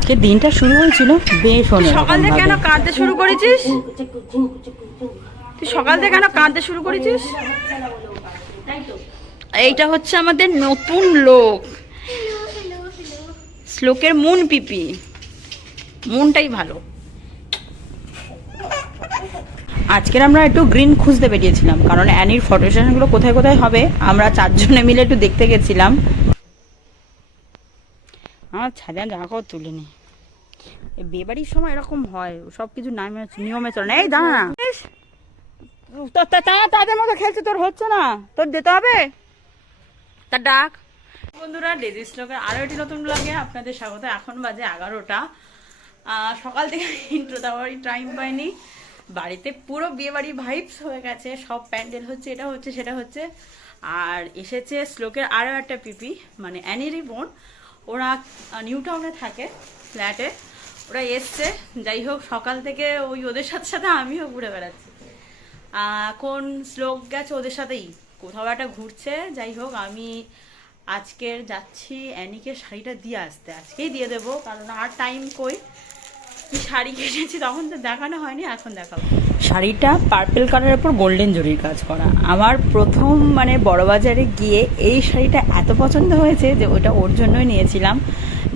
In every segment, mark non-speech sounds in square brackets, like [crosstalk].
আজকে দিনটা শুরু হয়েছিল বেশ অনেক সকাল থেকে কেন কাঁদতে শুরু করেছিস? তুই সকাল থেকে কেন কাঁদতে শুরু করেছিস? এইটা হচ্ছে আমাদের নতুন লোক। শ্লোকের মুন পিপি। মনটাই ভালো। আজকের আমরা একটু গ্রিন খুঁজতে বেরিয়েছিলাম কারণ অ্যানির ফটো সেশনগুলো কোথায় কোথায় হবে আমরা চারজনে মিলে একটু দেখতে গেছিলাম। আমার ছাদা জামা কাপড় তুলে নি বিয়ে বাড়ির সময় এরকম হয় সব কিছু নামে নিয়মে চলে এই দাঁড়া। তোর তাদের মতো খেলছে তোর হচ্ছে না। তোর যেতে হবে? তার ডাক। বন্ধুরা ডেজি স্টকের আরও একটি নতুন ব্লগে আপনাদের স্বাগত। এখন বাজে এগারোটা। সকাল থেকে ইন্ট্রো দেওয়ারই টাইম পাইনি। বাড়িতে পুরো বিয়ে বাড়ি ভাইবস হয়ে গেছে। সব প্যান্ডেল হচ্ছে, এটা হচ্ছে, সেটা হচ্ছে। আর এসেছে শ্লোকের আরও একটা পিপি মানে অ্যানিরই বোন ওরা নিউ টাউনে থাকে ফ্ল্যাটে ওরা এসছে, যাই হোক, সকাল থেকে ওই ওদের সাথে সাথে আমিও ঘুরে বেড়াচ্ছি। এখন শ্লোক গেছে ওদের সাথেই? কোথাও একটা ঘুরছে, যাই হোক, আমি আজকের যাচ্ছি অ্যানিকে শাড়িটা দিয়ে আসতে। আজকেই দিয়ে দেবো, কারণ আর টাইম কই? শাড়ি কিনেছি তখন তো দেখানো হয়নি এখন দেখাবো। শাড়িটা পার্পেল কালারের উপর গোল্ডেন জরির কাজ করা। আমার প্রথম মানে বড়বাজারে গিয়ে এই শাড়িটা এত পছন্দ হয়েছে যে ওটা ওর জন্যই নিয়েছিলাম।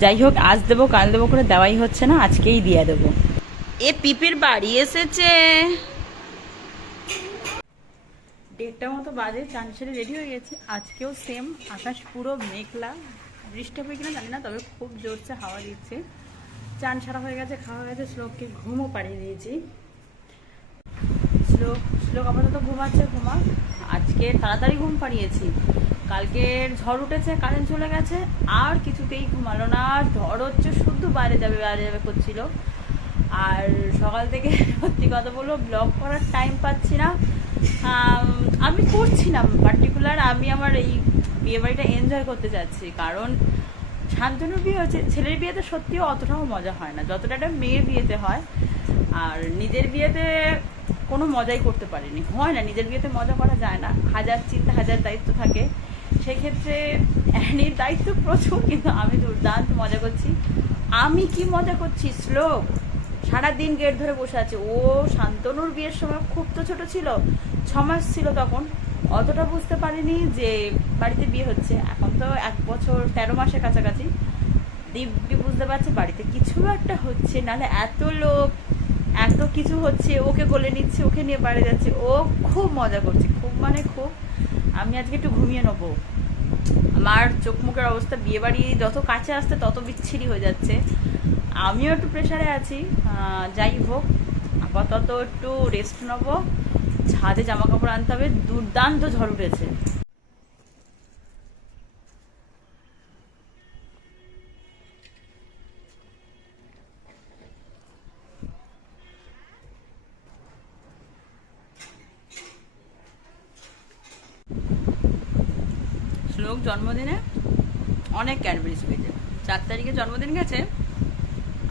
যাই হোক আজ দেবো কাল দেবো করে দেওয়াই হচ্ছে না আজকেই দিয়ে দেবো। এ পিপির বাড়ি এসেছে। দেড়টা মতো বাজে চান সেরে রেডি হয়ে গেছে। আজকেও সেম আকাশ পুরো মেঘলা। বৃষ্টি হবে কিনা জানি না তবে খুব জোরছে হাওয়া দিচ্ছে। চান সারা হয়ে গেছে, খাওয়া হয়ে গেছে, শ্লোককে ঘুমও পাড়িয়ে দিয়েছি। শ্লোক শ্লোক আপাতত ঘুমাচ্ছে ঘুমা আজকে তাড়াতাড়ি ঘুম পাড়িয়েছি। কালকের ঝড় উঠেছে, কারেন্ট চলে গেছে, আর কিছুতেই ঘুমালো না। আর ঝড় হচ্ছে, শুধু বাইরে যাবে বাইরে যাবে করছিল। আর সকাল থেকে [laughs] সত্যি কথা বলব ব্লগ করার টাইম পাচ্ছি না। আমি করছি না পার্টিকুলার আমি আমার এই বিয়ে বাড়িটা এনজয় করতে চাচ্ছি। কারণ শান্তনুর বিয়ে হচ্ছে ছেলের বিয়েতে সত্যিও অতটাও মজা হয় না। যতটা একটা মেয়ের বিয়েতে হয়, আর নিজের বিয়েতে কোনো মজাই করতে পারিনি। হয় না, নিজের বিয়েতে মজা করা যায় না। হাজার চিন্তা, হাজার দায়িত্ব থাকে। সেক্ষেত্রে অ্যানির দায়িত্ব প্রচুর, কিন্তু আমি দুর্দান্ত মজা করছি। আমি কি মজা করছি? শ্লোক। সারাদিন গেট ধরে বসে আছে। ও শান্তনুর বিয়ের সময় খুব তো ছোট ছিল ছ মাস ছিল তখন। অতটা বুঝতে পারিনি যে বাড়িতে বিয়ে হচ্ছে। এখন তো এক বছর তেরো মাসের কাছাকাছি। দিব্যি বুঝতে পারছে বাড়িতে কিছু একটা হচ্ছে, নাহলে এত লোক, এত কিছু হচ্ছে, ওকে গলে নিচ্ছে, ওকে নিয়ে বাড়ি যাচ্ছে। ও খুব মজা করছে, খুব মানে খুব। আমি আজকে একটু ঘুমিয়ে নেব। আমার চোখ মুখের অবস্থা বিয়ে বাড়ি যত কাছে আসতে তত বিচ্ছিরি হয়ে যাচ্ছে। আমিও একটু প্রেশারে আছি। যাই হোক, আপাতত একটু রেস্ট নেব। ছাদে জামা কাপড় আনতে হবে, দুর্দান্ত ঝড় উঠেছে। শ্লোক জন্মদিনে অনেক ক্যাডবেরিজ পেয়েছে চার তারিখে জন্মদিন গেছে,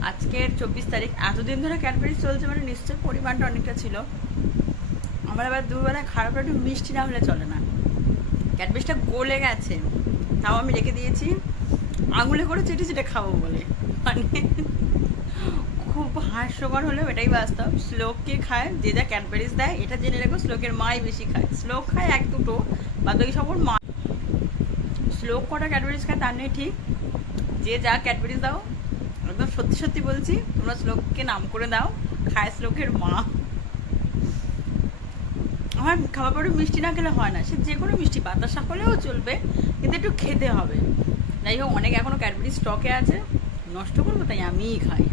আজকের চব্বিশ তারিখ। এতদিন ধরে ক্যাডবেরিজ চলছে মানে নিশ্চয় পরিমাণটা অনেকটা ছিল। আমার আবার দুবেলা খারাপ একটু মিষ্টি না হলে চলে না। ক্যাডবেরিজটা গলে গেছে। তাও আমি রেখে দিয়েছি। আঙুলে করে চেটে চেটে খাব বলে। মানে খুব হাস্যকর হলেও এটাই বাস্তব। শ্লোককে খায়, যে যা ক্যাডবেরিজ দেয়, এটা জেনে রেখো, শ্লোকের মাই বেশি খায়। শ্লোক খায় এক দুটো বাকি সব ওর মা। শ্লোক কটা ক্যাডবেরিজ খায় তার নেই ঠিক। যে যা ক্যাডবেরিজ দাও, একদম সত্যি সত্যি বলছি, তোমরা শ্লোককে নাম করে দাও, খায় শ্লোকের মা। আমার খাবার পরে মিষ্টি না খেলে হয় না। সে যে কোনো মিষ্টি, বাতাসা হলেও চলবে, কিন্তু একটু খেতে হবে। যাই হোক, অনেক এখনও ক্যাডবেরি স্টকে আছে, নষ্ট করব, তাই আমিই খাই।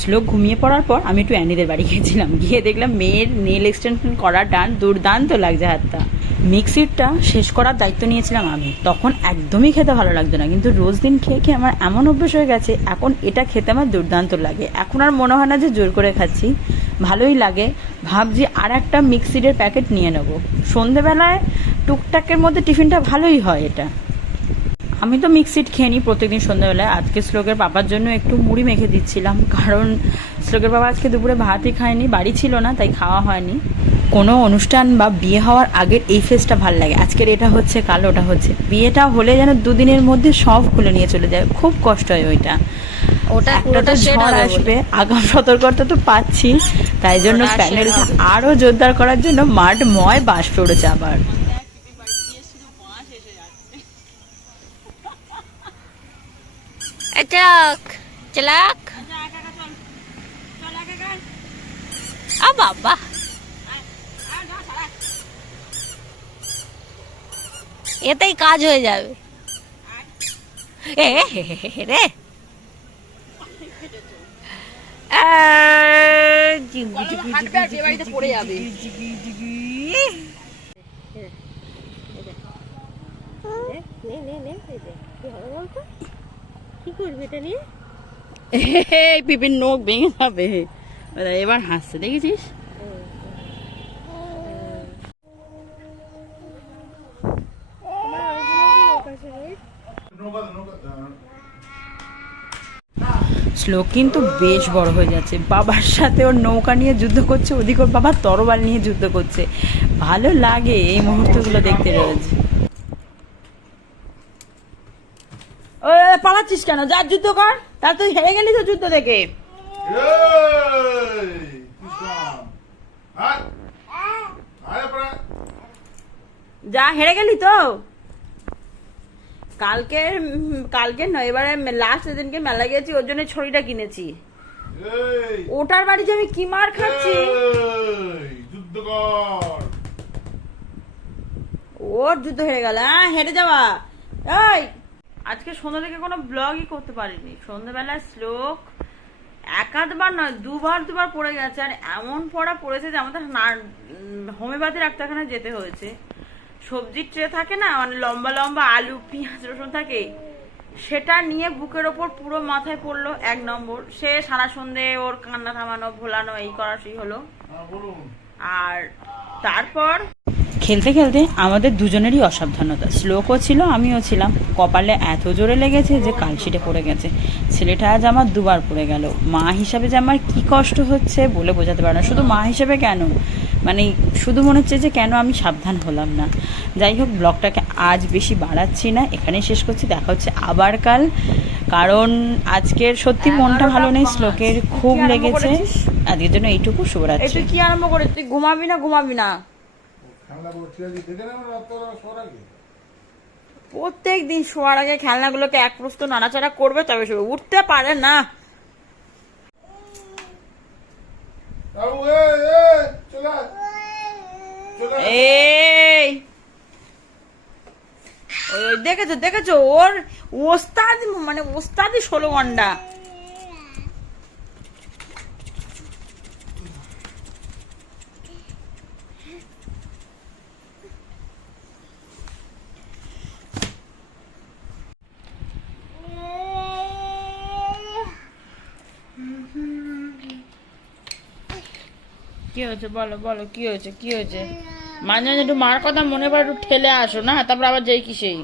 শ্লোক ঘুমিয়ে পড়ার পর আমি একটু অ্যানিদের বাড়ি গিয়েছিলাম। গিয়ে দেখলাম মেয়ের নেল এক্সটেনশন করার ডান, দুর্দান্ত লাগছে হাতটা। মিক্সিরটা শেষ করার দায়িত্ব নিয়েছিলাম আমি। তখন একদমই খেতে ভালো লাগতো না, কিন্তু রোজ দিন খেয়ে খেয়ে আমার এমন অভ্যেস হয়ে গেছে, এখন এটা খেতে আমার দুর্দান্ত লাগে। এখন আর মনে হয় না যে জোর করে খাচ্ছি। ভালোই লাগে ভাবছি আর একটা মিক্সিডের প্যাকেট নিয়ে নেব। সন্ধেবেলায় টুকটাকের মধ্যে টিফিনটা ভালোই হয় এটা। আমি তো মিক্সিড খেয়ে নিই প্রত্যেকদিন সন্ধ্যাবেলায় আজকে শ্লোকের পাপার জন্য একটু মুড়ি মেখে দিচ্ছিলাম, [laughs] কারণ শ্লোকের বাবা আজকে দুপুরে ভাতই খায়নি, বাড়ি ছিল না, তাই খাওয়া হয়নি। কোনো অনুষ্ঠান বা বিয়ে হওয়ার আগের এই ফেসটা ভালো লাগে। আজকের এটা হচ্ছে, কাল ওটা হচ্ছে। বিয়েটা হলে যেন দুদিনের মধ্যে সব খুলে নিয়ে চলে যায়। খুব কষ্ট হয় ওইটা। ওটা পুরোটা ঝড় আসবে। আগাম সতর্কতা তো পাচ্ছি। তাই জন্য প্যানেলটা জোরদার করার জন্য মাঠ ময় বাঁশ পড়েছে আবার। চাক চালাক আ বাবা। এতেই কাজ হয়ে যাবে। এ রে। কি হবে করবি এটা নিয়ে পিপির নোখ ভেঙে যাবে। এবার হাসছে দেখেছিস? শ্লোক কিন্তু বেশ বড় হয়ে যাচ্ছে বাবার সাথে ওর নৌকা নিয়ে যুদ্ধ করছে ওদিকে ওর বাবা তরবাল নিয়ে যুদ্ধ করছে ভালো লাগে এই মুহূর্তগুলো দেখতে রোজ ও পালাচ্ছিস কেন যা যুদ্ধ কর তার তুই হেরে গেলি তো যুদ্ধ থেকে! যা হেরে গেলি তো কালকে কালকে নয় এবারে লাস্ট দিনকে মেলা গেছি ওর জন্য ছড়িটা কিনেছি। ওটার বাড়ি যে আমি কি মার খাচ্ছি! ওর যুদ্ধ হেরে গেল হ্যাঁ হেরে যাওয়া। এই! আজকে সন্ধ্যা থেকে কোনো ব্লগই করতে পারিনি। সন্ধ্যাবেলায় শ্লোক একাধবার নয় দুবার দুবার পড়ে গেছে আর এমন পড়া পড়েছে যে আমাদের না হোমিওপ্যাথি ডাক্তারখানায় যেতে হয়েছে। সবজির ট্রে থাকে না মানে লম্বা লম্বা আলু পেঁয়াজ রসুন থাকে সেটা নিয়ে বুকের ওপর পুরো মাথায় পড়ল এক নম্বর। সে সারা সন্ধে ওর কান্না থামানো ভোলানো এই করা সেই হলো। হ্যাঁ, আর তারপর? খেলতে খেলতে আমাদের দুজনেরই অসাবধানতা। শ্লোকও ছিল আমিও ছিলাম। কপালে এত জোরে লেগেছে যে কালশিটে পড়ে গেছে। ছেলেটা আজ আমার দুবার পড়ে গেল। মা হিসাবে যে আমার কি কষ্ট হচ্ছে বলে বোঝাতে পারে না। শুধু মা হিসেবে কেন? মানে শুধু মনে হচ্ছে যে কেন আমি সাবধান হলাম না। যাই হোক ব্লগটাকে আজ বেশি বাড়াচ্ছি না। এখানেই শেষ করছি। দেখা হচ্ছে আবার কাল। কারণ আজকের সত্যি মনটা ভালো নেই শ্লোকের খুব লেগেছে। আজকের জন্য এইটুকু। এই শুভরাত্রি। তুই কি আরম্ভ করে তুই ঘুমাবি না ঘুমাবি না। প্রত্যেক দিন শোয়ার আগে খেলনাগুলোকে এক প্রস্ত নাড়াচাড়া করবে তবে সে উঠতে পারে না। দেখেছ দেখেছ? ওর ওস্তাদ মানে ওস্তাদি ষোলো গন্ডা কি হয়েছে? বলো বলো, কি হয়েছে? কি হয়েছে? মাঝে মাঝে একটু মার কথা মনে পড়ে, একটু ঠেলে আসো, না? তারপর আবার যাই কি সেই।